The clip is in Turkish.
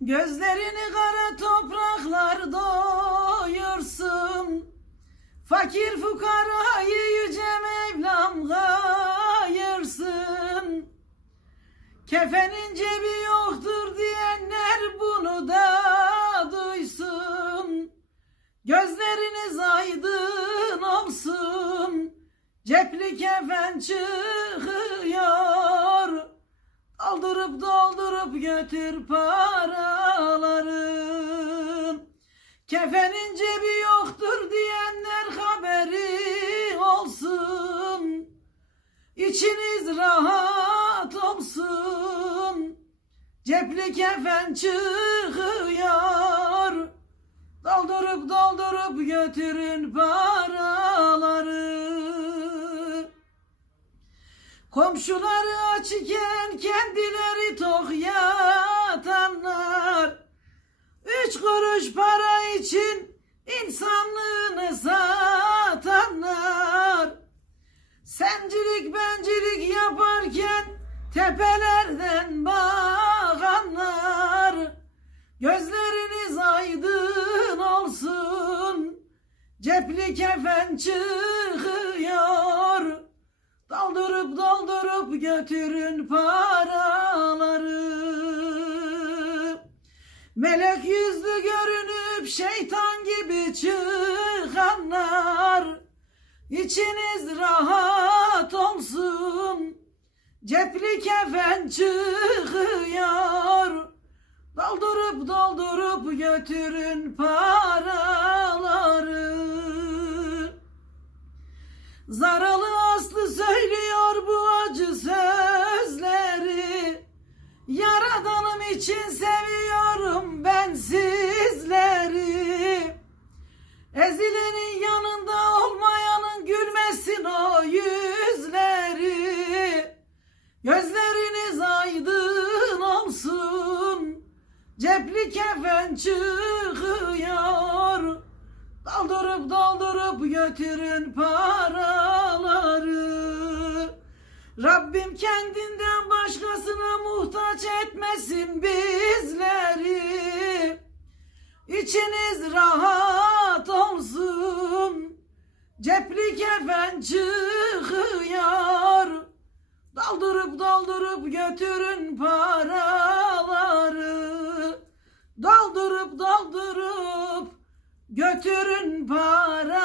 Gözlerini kara topraklar doyursun. Fakir fukarayı yüce Mevlam gayırsın Kefenin cebi yoktur diyenler bunu da duysun. Gözleriniz aydın olsun. Cepli kefen çıkıyor Doldurup doldurup götür paraları Kefenin cebi yoktur diyenler haberi olsun. İçiniz rahat olsun. Cepli kefen çıkıyor. Doldurup doldurup götürün paraları Komşuları aç iken kendileri tok yatanlar. Üç kuruş para için insanlığını satanlar. Sencilik bencilik yaparken tepelerden bakanlar Gözleriniz aydın olsun Cepli kefen çıkıyor götürün paraları. Melek yüzlü görünüp şeytan gibi çıkanlar. İçiniz rahat olsun Cepli kefen çıkıyor. Doldurup doldurup götürün paraları Cepli kefen çıkıyor. Doldurup doldurup götürün paraları. Rabbim kendinden başkasına muhtaç etmesin bizleri. İçiniz rahat olsun. Cepli kefen çıkıyor. Doldurup doldurup götürün paraları götürün paraları